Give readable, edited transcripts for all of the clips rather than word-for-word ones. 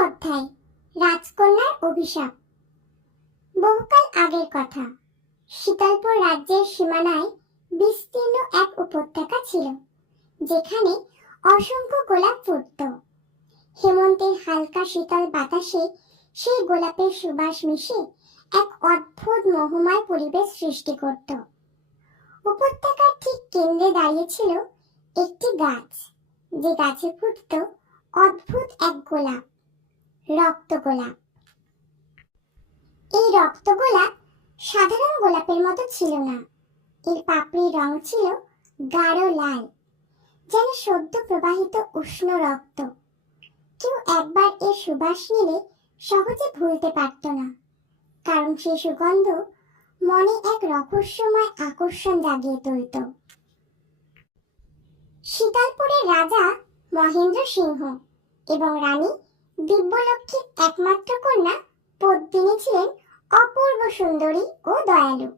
অধ্যায়, রাজকন্যার অভিশাপ। বহুকাল আগের কথা। শীতলপুর রাজ্যের সীমানায় বিস্তীর্ণ এক উপত্যকা ছিল, যেখানে অসংখ্য গোলাপ ফুটত। হেমন্তের হালকা শীতল বাতাসে সেই গোলাপের সুবাস মিশে এক অদ্ভুত মোহময় পরিবেশ সৃষ্টি করত। উপত্যকার ঠিক কেন্দ্রে দাঁড়িয়ে ছিল একটি গাছ, যে গাছে ফুটত অদ্ভুত এক গোলাপ, রক্তগোলাপ। এই রক্তগোলাপ সাধারণ গোলাপের মতো ছিল না। এর পাপড়ির রং ছিল গাঢ় লাল, যেন সদ্য প্রবাহিত উষ্ণ রক্ত। কেউ একবার এর সুবাস নিলে সহজে ভুলতে পারত না, কারণ সেই সুগন্ধ মনে এক রহস্যময় আকর্ষণ জাগিয়ে তুলত। শীতলপুরের রাজা মহেন্দ্র সিংহ এবং রানী দিব্যলক্ষ্মীর একমাত্র কন্যা পদ্মিনী ছিলেন অপূর্ব সুন্দরী ও দয়ালু।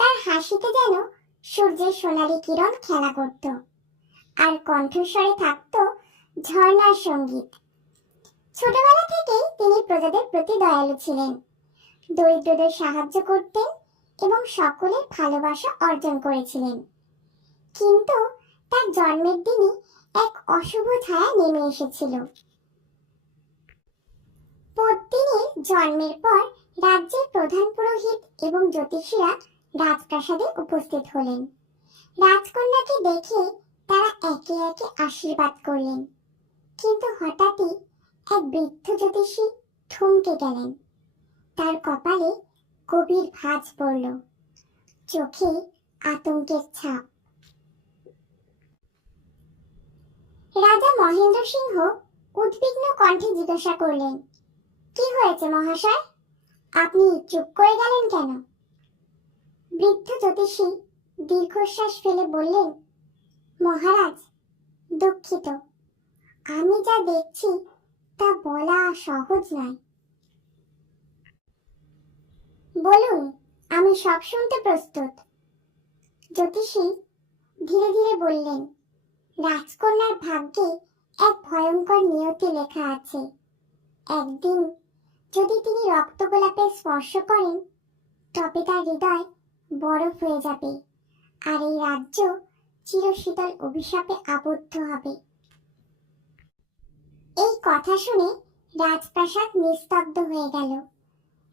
তার হাসিতে যেন সূর্যের সোনালী কিরণ খেলা করত, আর কণ্ঠস্বরে থাকত ঝর্ণার সঙ্গীত। ছোটবেলা থেকেই তিনি প্রজাদের প্রতি দয়ালু ছিলেন, দরিদ্রদের সাহায্য করতেন এবং সকলের ভালোবাসা অর্জন করেছিলেন। কিন্তু তার জন্মের দিনই এক অশুভ ছায়া নেমে এসেছিল। পদ্মিনীর জন্মের পর রাজ্যের প্রধান পুরোহিত এবং জ্যোতিষীরা রাজপ্রাসাদে উপস্থিত হলেন। রাজকন্যাকে দেখে তারা একে একে আশীর্বাদ করলেন, কিন্তু হঠাৎই এক বৃদ্ধ জ্যোতিষী থমকে গেলেন। তার কপালে গভীর ভাঁজ পড়ল, চোখে আতঙ্কের ছাপ। রাজা মহেন্দ্র সিংহ উদ্বিগ্ন কণ্ঠে জিজ্ঞাসা করলেন, কি হয়েছে মহাশয়? আপনি চুপ করে গেলেন কেন? বৃদ্ধ জ্যোতিষী দীর্ঘশ্বাস ফেলে বললেন, মহারাজ, দুঃখিত, আমি যা দেখছি তা বলা সহজ নয়। বলুন, আমি সব শুনতে প্রস্তুত। জ্যোতিষী ধীরে ধীরে বললেন, রাজকন্যার ভাগ্যে এক ভয়ঙ্কর নিয়তি লেখা আছে। একদিন যদি তিনি রক্তগোলাপে স্পর্শ করেন, তবে তার হৃদয় বরফ হয়ে যাবে, আর এই রাজ্য চিরশীতল অভিশাপে আবদ্ধ হবে। এই কথা শুনে রাজপ্রাসাদ নিস্তব্ধ হয়ে গেল।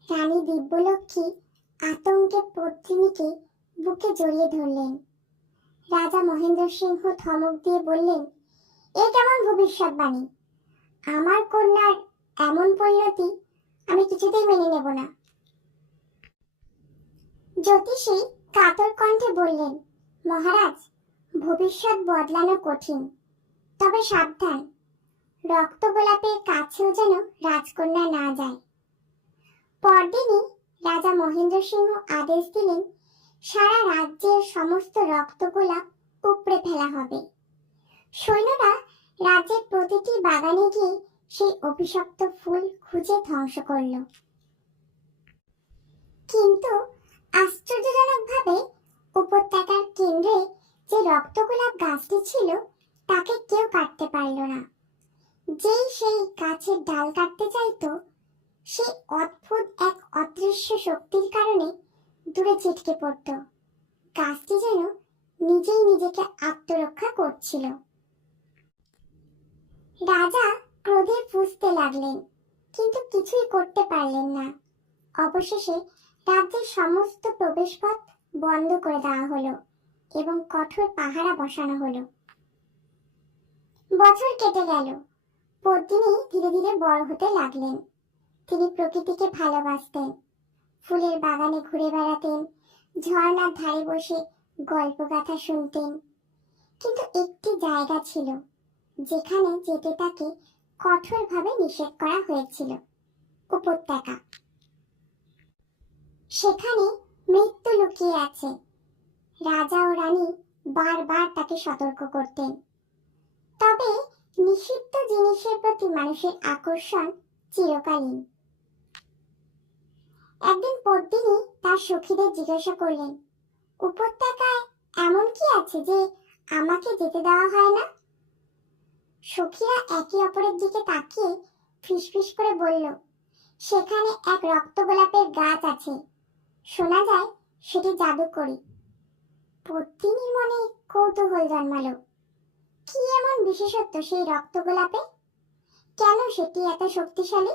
রানী দিব্যলক্ষ্মী আতঙ্কে পদ্মিনীকে বুকে জড়িয়ে ধরলেন। রাজা মহেন্দ্র সিংহ ধমক দিয়ে বললেন, এ কেমন ভবিষ্যৎবাণী? আমার কন্যার এমন পরিণতি আমি কিছুতেই মেনে নেব না। জ্যোতিষী কাতর কণ্ঠে বললেন, মহারাজ, ভবিষ্যৎ বদলানো কঠিন, তবে সাবধান, রক্তগোলাপের কাছেও যেন রাজকন্যা না যায়। পরদিনই রাজা মহেন্দ্র সিংহ আদেশ দিলেন, সারা রাজ্যের সমস্ত রক্তগোলাপ উপড়ে ফেলা হবে। সৈন্যরা রাজ্যের প্রতিটি বাগানে গিয়ে সেই অভিশপ্ত ফুল খুঁজে ধ্বংস করল। কিন্তু আশ্চর্যজনকভাবে উপত্যকার কেন্দ্রে যে রক্তগোলাপ গাছটি ছিল, তাকে কেউ কাটতে পারল না। যেই সেই গাছের ডাল কাটতে চাইতো, সেই অদ্ভুত এক অদৃশ্য শক্তির কারণে দূরে ছিটকে পড়ত। গাছটি যেন নিজেই নিজেকে আত্মরক্ষা করছিল। রাজা ক্রোধে ফুঁসতে লাগলেন, কিন্তু কিছুই করতে পারলেন না। অবশেষে রাজ্যের সমস্ত প্রবেশপথ বন্ধ করে দেওয়া হলো এবং কঠোর পাহারা বসানো হলো। বছর কেটে গেল। পদ্মিনী ধীরে ধীরে বড় হতে লাগলেন। তিনি প্রকৃতিকে ভালোবাসতেন, ফুলের বাগানে ঘুরে বেড়াতেন, ঝর্ণার ধারে বসে গল্পগাথা শুনতেন। কিন্তু একটি জায়গা ছিল যেখানে যেতে তাকে কঠোরভাবে নিষেধ করা হয়েছিল, উপত্যকা। সেখানে মৃত্যু লুকিয়ে আছে। রাজা ও রানী বারবার তাকে সতর্ক করতেন, তবে নিষিদ্ধ জিনিসের প্রতি মানুষের আকর্ষণ চিরকালীন। একদিন পদ্মিনী তার সখীদের জিজ্ঞাসা করলেন, উপত্যকায় এমন কি আছে যে আমাকে যেতে দেওয়া হয় না? সখীরা একে অপরের দিকে তাকিয়ে ফিসফিস করে বলল, সেখানে এক রক্তগোলাপের গাছ আছে, শোনা যায় সেটি জাদুকরি। পদ্মিনীর মনে কৌতূহল জন্মালো, কি এমন বিশেষত্ব সেই রক্তগোলাপে? কেন সেটি এত শক্তিশালী?